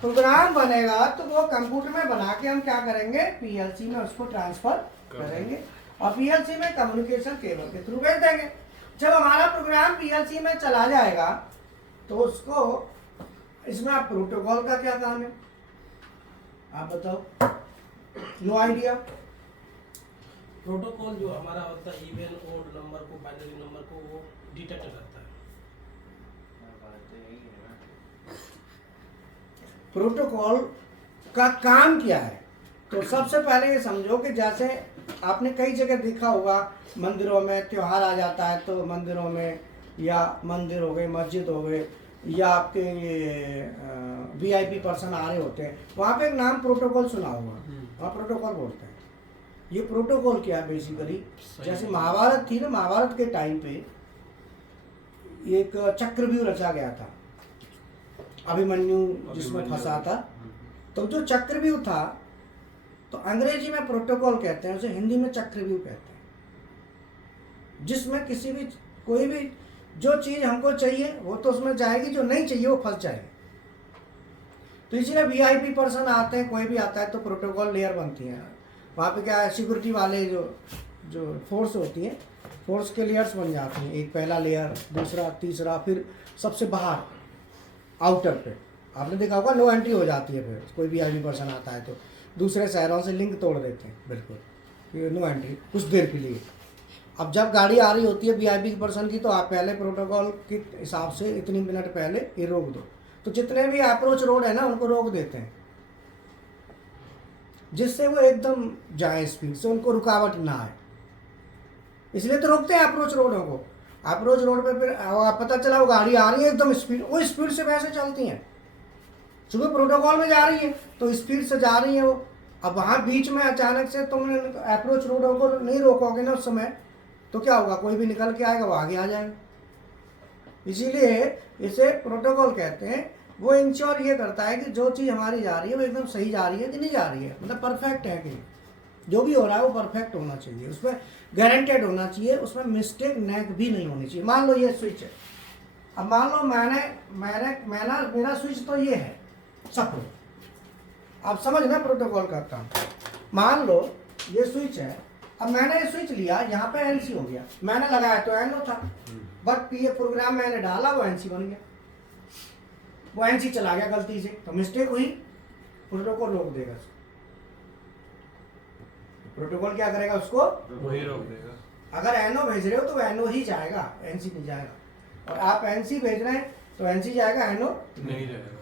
प्रोग्राम बनेगा तो वो कंप्यूटर में बना के हम क्या करेंगे, PLC में उसको ट्रांसफर करेंगे और PLC में कम्युनिकेशन केबल के थ्रू भेज देंगे। जब हमारा प्रोग्राम PLC में चला जाएगा तो उसको, इसमें आप प्रोटोकॉल का क्या काम है आप बताओ? No idea. प्रोटोकॉल जो हमारा होता है इवन ओड नंबर को, बाइनरी नंबर को वो डिटेक्ट करता है। प्रोटोकॉल का काम क्या है? तो सबसे पहले ये समझो कि जैसे आपने कई जगह देखा होगा, मंदिरों में त्योहार आ जाता है तो मंदिरों में, या मंदिर हो गए, मस्जिद हो गए, या आपके VIP पर्सन आ रहे होते हैं, वहाँ पे एक नाम प्रोटोकॉल सुना होगा, वहाँ प्रोटोकॉल बोलते हैं। ये प्रोटोकॉल क्या है बेसिकली? जैसे महाभारत थी ना, महाभारत के टाइम पे एक चक्रव्यूह रचा गया था, अभिमन्यु जिसमें फंसा था। तो जो चक्रव्यूह था, तो अंग्रेजी में प्रोटोकॉल कहते हैं, उसे हिंदी में चक्रव्यूह कहते हैं। जिसमें किसी भी, कोई भी जो चीज़ हमको चाहिए वो तो उसमें जाएगी, जो नहीं चाहिए वो फंस जाएगी। तो इसलिए VIP पर्सन आते हैं, कोई भी आता है तो प्रोटोकॉल लेयर बनती है। वहाँ पे क्या है, सिक्योरिटी वाले जो फोर्स होती है, फोर्स के लेयर्स बन जाते हैं। एक पहला लेयर, दूसरा, तीसरा, फिर सबसे बाहर आउटर पे आपने देखा होगा नो एंट्री हो जाती है। फिर कोई भी VIP पर्सन आता है तो दूसरे शहरों से लिंक तोड़ देते हैं, बिल्कुल नो एंट्री कुछ देर के लिए। अब जब गाड़ी आ रही होती है VIP पर्सन की, तो आप पहले प्रोटोकॉल के हिसाब से इतनी मिनट पहले ये रोक दो। तो जितने भी अप्रोच रोड है ना, उनको रोक देते हैं, जिससे वो एकदम जाए स्पीड से, उनको रुकावट ना आए। इसलिए तो रोकते हैं अप्रोच रोडों को। अप्रोच रोड पे फिर पता चला वो गाड़ी आ रही है एकदम स्पीड, वो स्पीड से वैसे चलती हैं, सुबह प्रोटोकॉल में जा रही है तो स्पीड से जा रही है वो। अब वहाँ बीच में अचानक से तुमने अप्रोच रोडों को नहीं रोकोगे ना उस समय, तो क्या होगा, कोई भी निकल के आएगा, वो आगे आ जाएगा। इसीलिए इसे प्रोटोकॉल कहते हैं। वो इंश्योर ये करता है कि जो चीज़ हमारी जा रही है वो एकदम सही जा रही है कि नहीं जा रही है, मतलब परफेक्ट है कि जो भी हो रहा है वो परफेक्ट होना चाहिए, उसमें गारंटेड होना चाहिए, उसमें मिस्टेक नेक भी नहीं होनी चाहिए। मान लो ये स्विच है, अब मान लो मेरा स्विच तो ये है सपोज, आप समझ ना प्रोटोकॉल का काम। मान लो ये स्विच है, अब मैंने ये स्विच लिया, यहाँ पे NC हो गया, मैंने लगाया तो NO था, बट ये प्रोग्राम मैंने डाला वो NC बन गया, वो NC चला गया गलती से, तो मिस्टेक हुई। प्रोटोकॉल रोक देगा उसको। प्रोटोकॉल क्या करेगा उसको? वही रोक देगा। अगर एनओ भेज रहे हो तो एनओ ही जाएगा, एनसी नहीं जाएगा। और आप एनसी भेज रहे हैं तो एनसी जाएगा, एनओ नहीं जाएगा।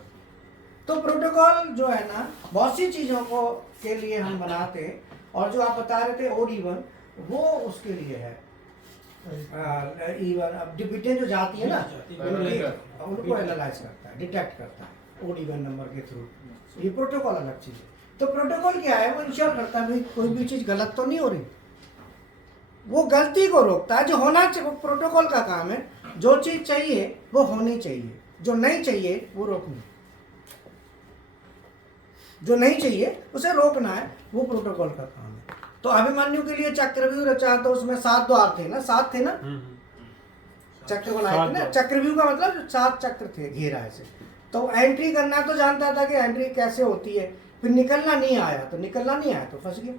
तो प्रोटोकॉल जो है ना बहुत सी चीजों को के लिए हम बनाते हैं, और जो आप बता रहे थे OD1 वो उसके लिए है। E1 अब बिटें जो जाती है ना उनको एनालाइज करता है, डिटेक्ट करता है OD1 नंबर के थ्रू। ये प्रोटोकॉल अलग चीज है। तो प्रोटोकॉल क्या है? वो इंश्योर करता है भाई कोई भी चीज गलत तो नहीं हो रही, वो गलती को रोकता है। जो होना चाहिए, प्रोटोकॉल का काम है, जो चीज चाहिए वो होनी चाहिए, जो नहीं चाहिए वो रोकनी, जो नहीं चाहिए उसे रोकना है, वो प्रोटोकॉल का काम है। तो अभिमन्यु के लिए चक्रव्यूह रचा, तो उसमें 7 द्वार थे ना, 7 थे ना, चक्र बनाए थे ना। चक्रव्यूह का मतलब 7 चक्र थे घेरा ऐसे। तो एंट्री करना तो जानता था कि एंट्री कैसे होती है, फिर निकलना नहीं आया तो फंस गया।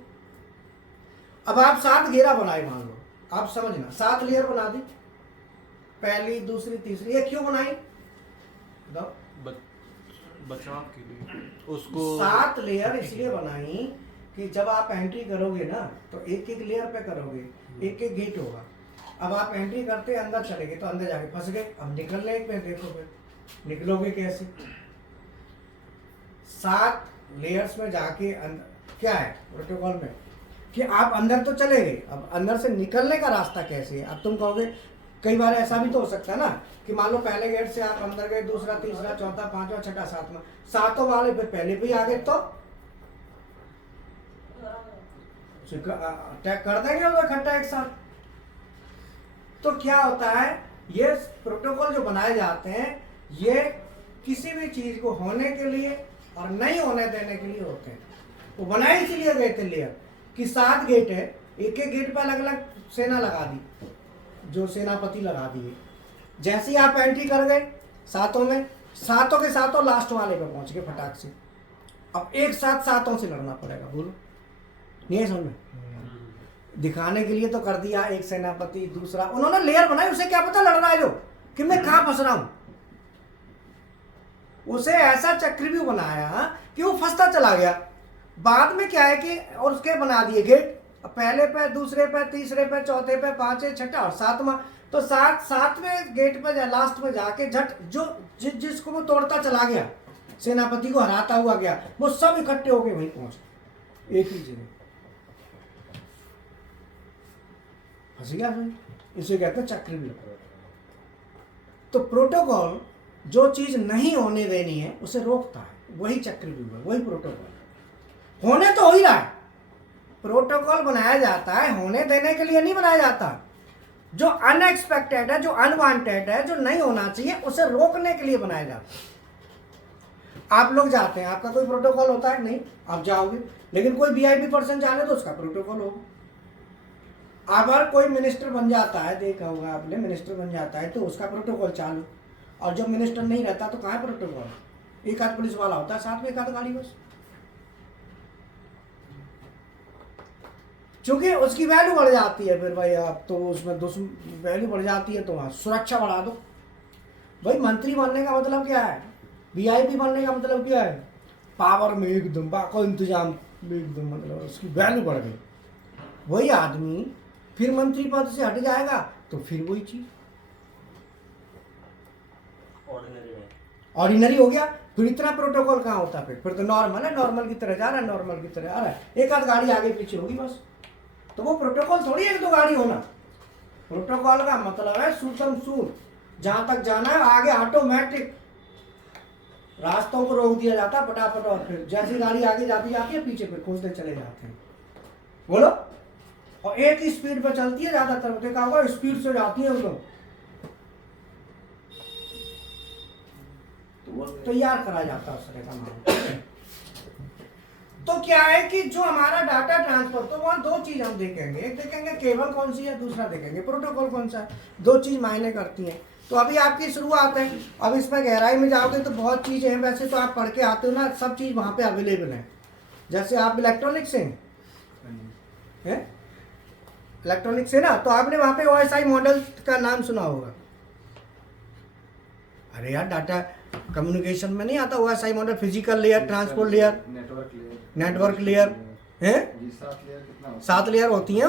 अब आप 7 घेरा बनाए, मान लो आप समझना, 7 लेयर बना दी, पहली दूसरी तीसरी। ये क्यों बनाई बताओ? बचाव के लिए उसको 7 लेयर इसलिए बनाई कि जब आप एंट्री करोगे ना तो एक एक लेयर पे करोगे, एक एक गेट होगा। अब आप एंट्री करते अंदर चले गए तो अंदर जाके फंस गए, अब निकलने पे देखो फिर निकलोगे कैसे? 7 लेयर्स में जाके क्या है प्रोटोकॉल में कि आप अंदर तो चले गए, अब अंदर से निकलने का रास्ता कैसे है? अब तुम कहोगे कई बार ऐसा भी तो हो सकता है ना कि मान लो पहले गेट से आप अंदर गए, दूसरा, तीसरा, चौथा, पांचवा, छठा, सातवां, 7 वाले पे पहले भी आ गए तो टैग कर देंगे वो इकट्ठा एक साथ। तो क्या होता है, ये प्रोटोकॉल जो बनाए जाते हैं ये किसी भी चीज को होने के लिए और नहीं होने देने के लिए होते हैं। वो बनाए इसीलिए गए थे लेयर कि 7 गेट है, एक एक गेट पर अलग अलग सेना लगा दी, जो सेनापति लगा दिए। जैसे ही आप एंट्री कर गए 7 में, 7 के 7 लास्ट वाले पे पहुंच गए फटाक से। अब एक साथ 7 से लड़ना पड़ेगा, बोलो नहीं है समझ में? दिखाने के लिए तो कर दिया एक सेनापति, दूसरा, उन्होंने लेयर बनाई, उसे क्या पता लड़ रहा है जो कि मैं कहां फंस रहा हूं। उसे ऐसा चक्रव्यूह बनाया कि वो फंसता चला गया। बाद में क्या है कि और उसके बना दिए गेट, पहले पे, दूसरे पे, तीसरे पे, चौथे पे, पांचवें, छठा और 7वां। तो 7वें गेट पे लास्ट में जाके झट जो जिसको वो तोड़ता चला गया, सेनापति को हराता हुआ गया, वो सब इकट्ठे होके वहीं पहुंच गए एक ही जगह। फंस गया भाई, इसे कहते हैं चक्रव्यूह। तो प्रोटोकॉल जो चीज नहीं होने देनी है उसे रोकता है, वही चक्रव्यूह है, वही प्रोटोकॉल। होने तो हो ही रहा है, प्रोटोकॉल बनाया जाता है होने देने के लिए नहीं बनाया जाता। जो अनएक्सपेक्टेड है, जो अनवांटेड है, जो नहीं होना चाहिए उसे रोकने के लिए बनाया जाता है। आप लोग जाते हैं, आपका कोई प्रोटोकॉल होता है? नहीं, आप जाओगे, लेकिन कोई VIP पर्सन जाने तो उसका प्रोटोकॉल होगा। अगर कोई मिनिस्टर बन जाता है, देखा होगा आपने, मिनिस्टर बन जाता है तो उसका प्रोटोकॉल चालू, और जब मिनिस्टर नहीं रहता तो कहाँ प्रोटोकॉल? एक आध पुलिस वाला होता है साथ में, एक आध गाड़ी बस, क्योंकि उसकी वैल्यू बढ़ जाती है। फिर भाई आप तो उसमें वैल्यू बढ़ जाती है तो वहाँ सुरक्षा बढ़ा दो। भाई मंत्री बनने का मतलब क्या है? VIP बनने का मतलब क्या है? पावर में एकदम, बाको इंतजाम में एकदम, मतलब उसकी वैल्यू बढ़ गई। वही आदमी फिर मंत्री पद से हट जाएगा तो फिर वही चीज ऑर्डिनरी हो गया। फिर इतना प्रोटोकॉल कहाँ होता? फिर तो नॉर्मल है, नॉर्मल की तरह जा रहा है, नॉर्मल की तरह आ रहा है, एक आध गाड़ी आगे पीछे होगी बस। तो वो प्रोटोकॉल थोड़ी एक दो गाड़ी होना। प्रोटोकॉल का मतलब है सुतम सूर, जहां तक जाना है आगे ऑटोमेटिक रास्तों को रोक दिया जाता है फटाफट, और फिर जैसी गाड़ी आगे जाती जाती है पीछे फिर खोजते चले जाते हैं। बोलो, और एक ही स्पीड पर चलती है ज्यादातर, देखा होगा स्पीड से जाती है वो, तो वो तैयार करा जाता है उस तरह का मामला। तो क्या है कि जो हमारा डाटा ट्रांसफर, तो वहाँ 2 चीज हम देखेंगे, एक देखेंगे केबल कौन सी है, दूसरा देखेंगे प्रोटोकॉल कौन सा है। 2 चीज मायने करती हैं। तो अभी आपकी शुरुआत है, अब इसमें गहराई में जाओगे तो बहुत चीजें हैं। वैसे तो आप पढ़ के आते हो ना, सब चीज वहाँ पे अवेलेबल है। जैसे आप इलेक्ट्रॉनिक्स से हैं, इलेक्ट्रॉनिक्स से ना, तो आपने वहाँ पे OSI मॉडल का नाम सुना होगा, अरे यार डाटा कम्युनिकेशन में नहीं आता OSI model, physical layer, transport layer, network layer है, जी 7 लेयर कितना होता 7 लेयर होती हैं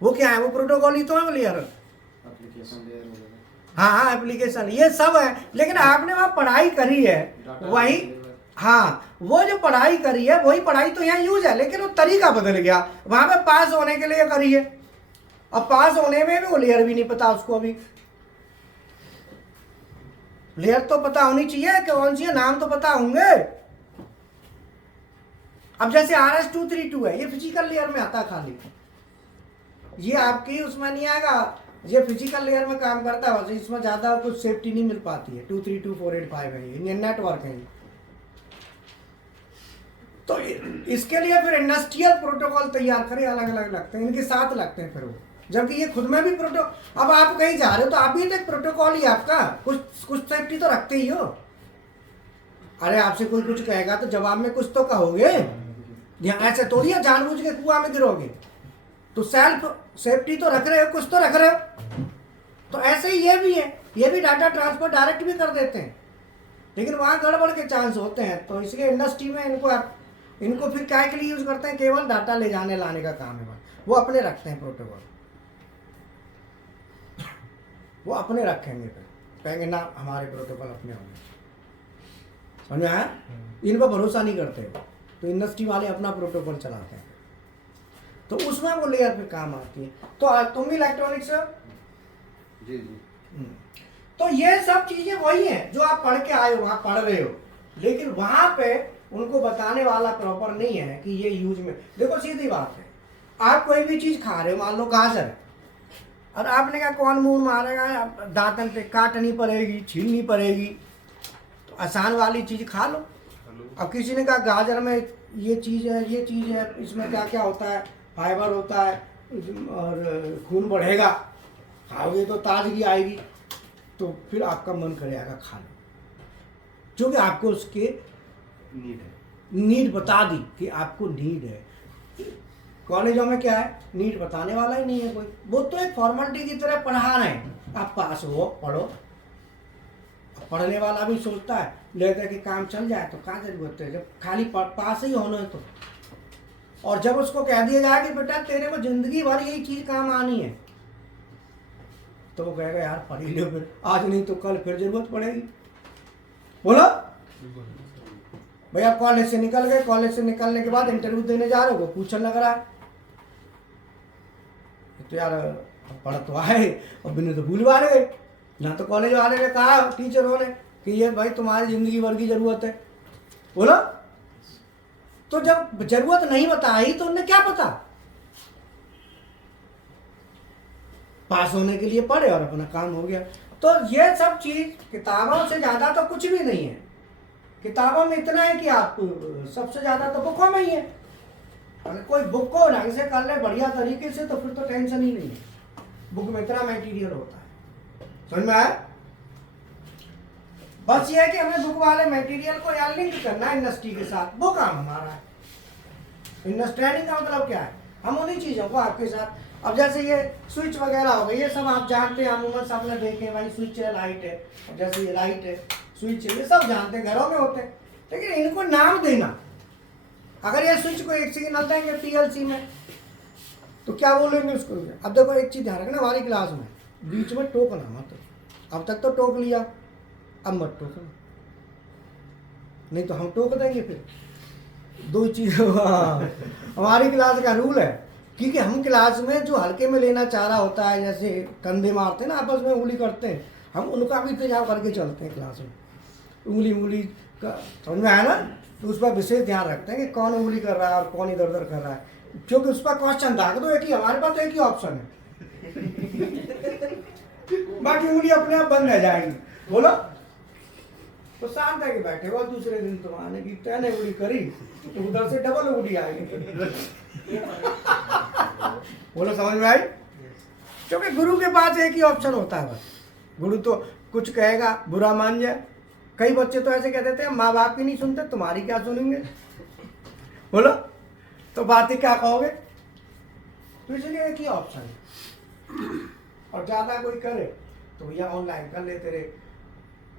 वो क्या है, वो प्रोटोकॉल ही तो है वो लेयर। है? एप्लीकेशन लेयर वगैरह, हाँ एप्लीकेशन ये सब है, लेकिन आपने वहाँ पढ़ाई करी है डाटा वही, लेयर, हाँ वो जो पढ़ाई करी है वही पढ़ाई तो यहाँ यूज है, लेकिन वो तरीका बदल गया। वहां पे पास होने के लिए करी है, अब पास होने में भी वो लेयर भी नहीं पता उसको। अभी लेयर तो पता होनी चाहिए कि कौन सी है, नाम तो पता होंगे। अब जैसे RS-232 है, ये फिजिकल लेयर में आता है खाली, ये आपकी उसमें नहीं आएगा, ये फिजिकल लेयर में काम करता है, वैसे इसमें ज्यादा कुछ सेफ्टी नहीं मिल पाती है। 232.485 है ये नेटवर्क है। तो इसके लिए फिर इंडस्ट्रियल प्रोटोकॉल तैयार करें, अलग अलग लगते हैं, इनके साथ लगते हैं फिर वो, जबकि ये खुद में भी अब आप कहीं जा रहे हो तो आप भी तो एक प्रोटोकॉल ही आपका, कुछ सेफ्टी तो रखते ही हो। अरे आपसे कोई कुछ कहेगा तो जवाब में कुछ तो कहोगे, या ऐसे थोड़ी है जानबूझ के कुआं में गिरोगे, तो सेल्फ सेफ्टी तो रख रहे हो, कुछ तो रख रहे हो। तो ऐसे ही ये भी है, ये भी डाटा ट्रांसफर डायरेक्ट भी कर देते हैं, लेकिन वहाँ गड़बड़ के चांस होते हैं। तो इसलिए इंडस्ट्री में इनको फिर क्या के लिए यूज करते हैं, केवल डाटा ले जाने लाने का काम है, वो अपने रखते हैं प्रोटोकॉल, वो अपने रखेंगे, फिर कहेंगे ना हमारे प्रोटोकॉल अपने होंगे। समझ में आया? इन पर भरोसा नहीं करते, तो इंडस्ट्री वाले अपना प्रोटोकॉल चलाते हैं, तो उसमें वो लेयर फिर काम आती है। तो तुम भी इलेक्ट्रॉनिक्स जी जी, तो ये सब चीजें वही हैं जो आप पढ़ के आए हो, वहां पढ़ रहे हो, लेकिन वहां पे उनको बताने वाला प्रॉपर नहीं है कि ये यूज में। देखो सीधी बात है, आप कोई भी चीज खा रहे हो, मान लो गाजर है, और आपने कहा कौन मुंह मारेगा, दांतन पे काटनी पड़ेगी, छीलनी पड़ेगी, तो आसान वाली चीज खा लो। अब किसी ने कहा गाजर में ये चीज है, ये चीज है, इसमें क्या क्या होता है, फाइबर होता है और खून बढ़ेगा, खाओगे तो ताजगी आएगी, तो फिर आपका मन करेगा खा लो, क्योंकि आपको उसके नीड बता दी कि आपको नीड है। कॉलेजों में क्या है, नीड बताने वाला ही नहीं है कोई, वो तो एक फॉर्मेलिटी की तरह पढ़ा रहे हैं, आप पास हो पढ़ो। पढ़ने वाला भी सोचता है लेकर कि काम चल जाए तो क्या जरूरत है, जब खाली पास ही होना है तो। और जब उसको कह दिया जाए कि बेटा तेरे को जिंदगी भर यही चीज काम आनी है, तो वो कहेगा यार पढ़ ही लो, फिर आज नहीं तो कल फिर जरूरत पड़ेगी। बोलो भैया, कॉलेज से निकल गए, कॉलेज से निकलने के बाद इंटरव्यू देने जा रहे हो, वो पूछने लग रहा है तो यार पढ़ तो आए और बिना तो भूलवा रहे, ना तो कॉलेज वाले ने कहा टीचरों ने कि ये भाई तुम्हारी जिंदगी भर की जरूरत है। बोलो, तो जब जरूरत नहीं बताई तो उन्हें क्या पता, पास होने के लिए पढ़े और अपना काम हो गया। तो ये सब चीज किताबों से ज्यादा तो कुछ भी नहीं है। किताबों में इतना है कि आप सबसे ज्यादा तो बुकों में ही है, अगर कोई बुक को ढंग से कर ले बढ़िया तरीके से तो फिर तो टेंशन ही नहीं है, बुक में इतना मटेरियल होता है। समझ में आया? बस ये है कि हमें बुक वाले मटेरियल को यार लिंक करना है इंडस्ट्री के साथ, वो काम हमारा है। अंडरस्टैंडिंग का मतलब क्या है, हम उन्हीं चीजों को आपके साथ, अब जैसे ये स्विच वगैरह हो गए, ये सब आप जानते हैं, अमूमन सब ने देखे भाई, स्विच है, लाइट है, अब जैसे ये लाइट है, स्विच है, ये सब जानते हैं, घरों में होते हैं, लेकिन इनको नाम देना, अगर ये स्विच को एक सिग्नल देंगे पीएलसी में तो क्या बोलेंगे उसको। अब देखो एक चीज ध्यान रखना, हमारी क्लास में बीच में टोकना मत, अब तक तो टोक लिया, अब मत टोकना, नहीं तो हम टोक देंगे फिर। दो चीज हमारी क्लास का रूल है, क्योंकि हम क्लास में जो हल्के में लेना चाह रहा होता है, जैसे कंधे मारते हैं ना आपस में, उंगली करते हैं, हम उनका भी इंतजाम करके चलते हैं क्लास में। उंगली का समझ में आया ना, तो उस पर विशेष ध्यान रखते हैं कि कौन उंगली कर रहा है और कौन इधर उधर कर रहा है, क्योंकि उस पर क्वेश्चन था तो एक ही, हमारे पास एक ही ऑप्शन है बाकी उंगली अपने आप बंद रह जाएगी। बोलो, तो शांत है कि बैठे हो, दूसरे दिन तुम्हारे की तैने उंगली करी तो उधर से डबल उंगली आएगी बोलो, समझ में आई? क्योंकि गुरु के पास एक ही ऑप्शन होता है बस, गुरु तो कुछ कहेगा बुरा मान जाए। कई बच्चे तो ऐसे कह देते हैं माँ बाप की नहीं सुनते, तुम्हारी क्या सुनेंगे। बोलो, तो बातें क्या कहोगे, तो इसलिए एक ही ऑप्शन है। और ज्यादा कोई करे तो भैया ऑनलाइन कर लेते रहे,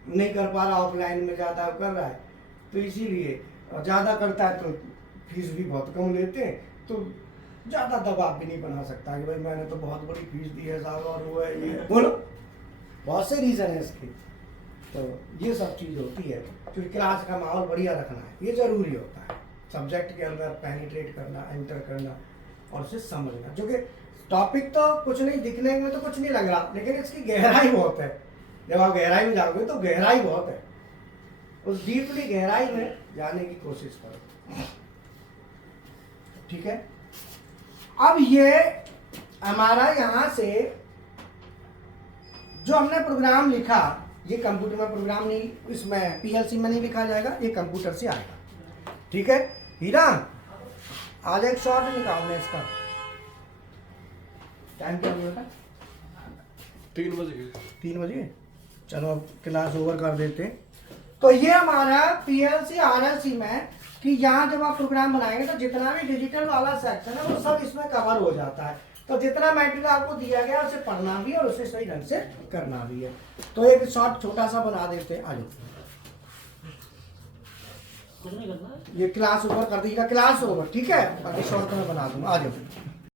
नहीं कर पा रहा, ऑफलाइन में ज़्यादा कर रहा है, तो इसीलिए ज़्यादा करता है तो फीस भी बहुत कम लेते हैं, तो ज़्यादा दबाव भी नहीं बना सकता कि भाई मैंने तो बहुत बड़ी फीस दी है साहब और वो है ये, बोलो बहुत से रीज़न है इसके। तो ये सब चीज़ होती है, क्योंकि क्लास का माहौल बढ़िया रखना है, ये ज़रूरी होता है, सब्जेक्ट के अंदर पेनिट्रेट करना, एंटर करना और उसे समझना। जो कि टॉपिक तो कुछ नहीं, दिखने में तो कुछ नहीं लग रहा, लेकिन इसकी गहराई बहुत है। जब आप गहराई में जाओगे तो गहराई बहुत है, उस डीपली गहराई में जाने की कोशिश करो, ठीक है। अब ये हमारा यहाँ से जो हमने प्रोग्राम लिखा, ये कंप्यूटर में प्रोग्राम नहीं, इसमें पीएलसी में नहीं लिखा जाएगा, ये कंप्यूटर से आएगा, ठीक है। हीरा आज एक शॉर्ट निकालना इसका, टाइम क्या हुआ था? 3 बजे 3 बजे। चलो अब क्लास ओवर कर देते हैं। तो ये हमारा पीएलसी आरएलसी में कि यहाँ जब आप प्रोग्राम बनाएंगे तो जितना भी डिजिटल वाला सेक्शन है वो सब इसमें कवर हो जाता है। तो जितना मैटेरियल आपको दिया गया उसे पढ़ना भी है और उसे सही ढंग से करना भी है। तो एक शॉर्ट छोटा सा बना देते हैं, आ जाओ। ये क्लास ओवर कर दीजिएगा, क्लास ओवर, ठीक है, बाकी शॉर्ट में बना दूंगा, आ जाओ।